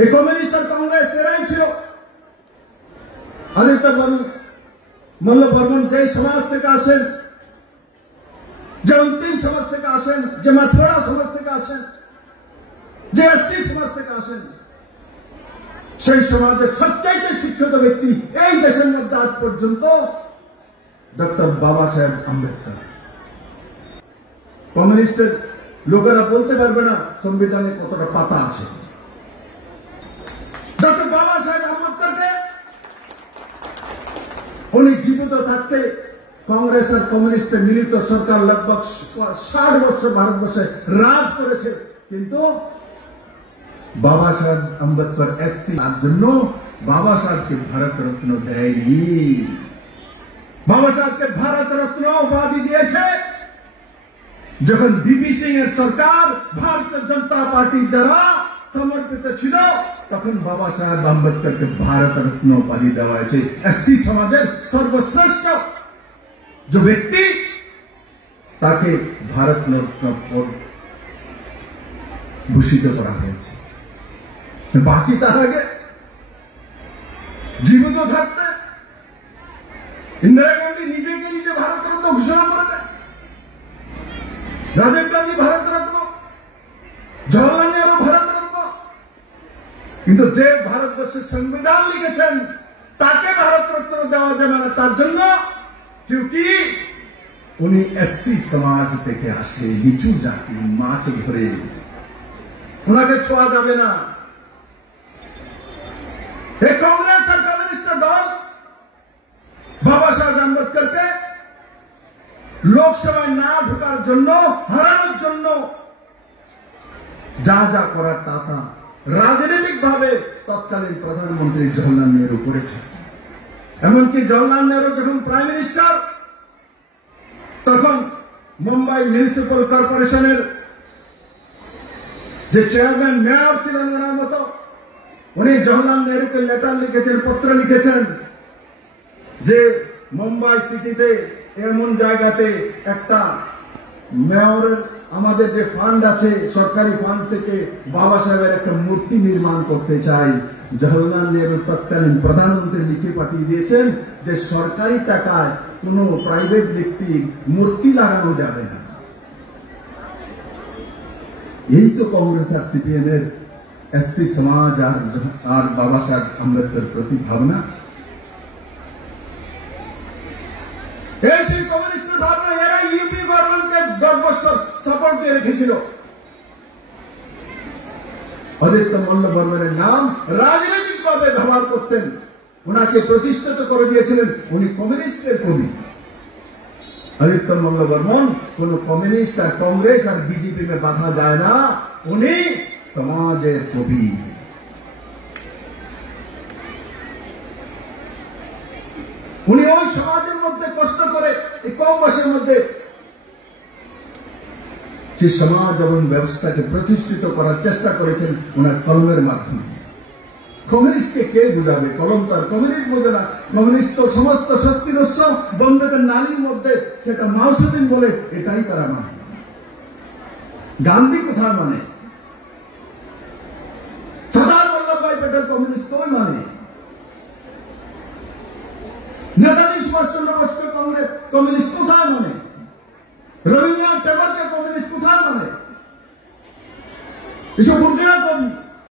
এই কমিউনিস্ট আর কংগ্রেস এরাই ছিল। আদিত্য মল্ল বর্মন যে সমাজ থেকে আসেন, যে অন্তিম সমাজ থেকে আসেন, যে মাছড়া সমাজ থেকে আসেন, যে এসসি সমাজ থেকে আসেন, সেই সমাজের সবচাইতে শিক্ষিত ব্যক্তি এই দেশের মধ্যে আজ পর্যন্ত ডক্টর বাবা সাহেব আম্বেদকর। কমিউনিস্টের লোকেরা বলতে পারবে না সংবিধানে কতটা পাতা আছে। ডক্টর বাবা সাহেব আম্বেদকরকে উনি জীবিত থাকতে কংগ্রেস আর কমিউনিস্টের মিলিত সরকার লগভগ 60 বছর ভারতবর্ষে রাজ করেছে, কিন্তু বাবা সাহেব আম্বেদকর এসসি তার জন্য বাবা সাহেবকে ভারত রত্ন দেয়নি। বাবা সাহেবকে ভারত রত্ন উপাধি দিয়েছে যখন বিপি সিং এর সরকার ভারতীয় জনতা পার্টির দ্বারা সমর্থিত ছিল, তখন বাবা সাহেব আম্বেদকরকে ভারত রত্ন উপাধি দেওয়া হয়েছে। এসসি সমাজের সর্বশ্রেষ্ঠ যে ব্যক্তি, তাকে ভারত রত্ন ভূষিত করা হয়েছে। বাকি তার আগে জীবিত থাকতে ইন্দিরা গান্ধী নিজেকে নিজে ভারত রত্ন ঘোষণা করে দেয়, রাজীব গান্ধী ভারত রত্ন, জওহরলাল নেহরু ভারত রত্ন, কিন্তু যে ভারতবর্ষের সংবিধান লিখেছেন তাকে ভারত রত্ন দেওয়া যাবে না। তার জন্য क्योंकि উনি এসসি সমাজ থেকে আসে, নিচু জাতি, মাছ ধরে, ওনাকে ছোঁয়া যাবে না। এই কংগ্রেস আর কমিউনিস্ট দল বাবা সাহেব আম্বেদকরকে লোকসভায় না ঢোকার জন্য, হারানোর জন্য যা যা করার তা তা রাজনৈতিক ভাবে তৎকালীন প্রধানমন্ত্রী জওহরলাল নেহরু করেছে। এমনকি জওহরলাল নেহরু যখন প্রাইম মিনিস্টার, তখন মুম্বাই মিউনিসিপ্যাল কর্পোরেশনের যে চেয়ারম্যান মেয়র ছিলেন ওনার মতো, উনি জওহরলাল নেহরুকে লেটার লিখেছেন, পত্র লিখেছেন যে মুম্বাই সিটিতে এমন জায়গাতে একটা মেয়রের আমাদের যে ফান্ড আছে, সরকারি ফান্ড থেকে বাবা সাহেবের একটা মূর্তি নির্মাণ করতে চাই। জওহরলাল নেহরু তৎকালীন প্রধানমন্ত্রী লিখে পাঠিয়ে দিয়েছেন যে সরকারি টাকায় কোন প্রাইভেট ব্যক্তির মূর্তি লাগানো যাবে না। এই তো কংগ্রেস আর সিপিএম এর এসসি সমাজ আর বাবা সাহেব আম্বেদকর প্রতি ভাবনা। এই সেই কমিউনিস্টের ভাবনা এরা ইউপি গভর্নমেন্টকে 10 বছর সাপোর্ট দিয়ে রেখেছিল। আদিত্য মল্ল বর্মনের নাম রাজনৈতিক ভাবে ব্যবহার করতেন, ওনাকে প্রতিষ্ঠিত করে দিয়েছিলেন। উনি কমিউনিস্টের কবি। আদিত্য মল্ল বর্মন কোন কমিউনিস্ট আর কংগ্রেস আর বিজেপি में বাধা যায় না, উনি সমাজের কবি। উনি ওই সমাজের মধ্যে কষ্ট করে এই কম বয়সের মধ্যে যে সমাজ এবং ব্যবস্থাকে প্রতিষ্ঠিত করার চেষ্টা করেছেন ওনার কলমের মাধ্যমে। কমিউনিস্টকে কে বুঝাবে? কলম তার কমিউনিস্ট বোঝে না। কমিউনিস্ট তো সমস্ত শক্তির উৎস বন্ধুদের নারীর মধ্যে, সেটা মাউসুদ্দিন বলে, এটাই তারা মানে। গান্ধী কোথায় মানে? সর্দার বল্লভভাই প্যাটেল কমিউনিস্ট কবে মানে? নেতাজি সুভাষচন্দ্র বোসকে কমিউনিস্ট কোথায় মানে? রবীন্দ্রনাথ ঠাকুরকে কমিউনিস্ট কোথায় মানে? এসব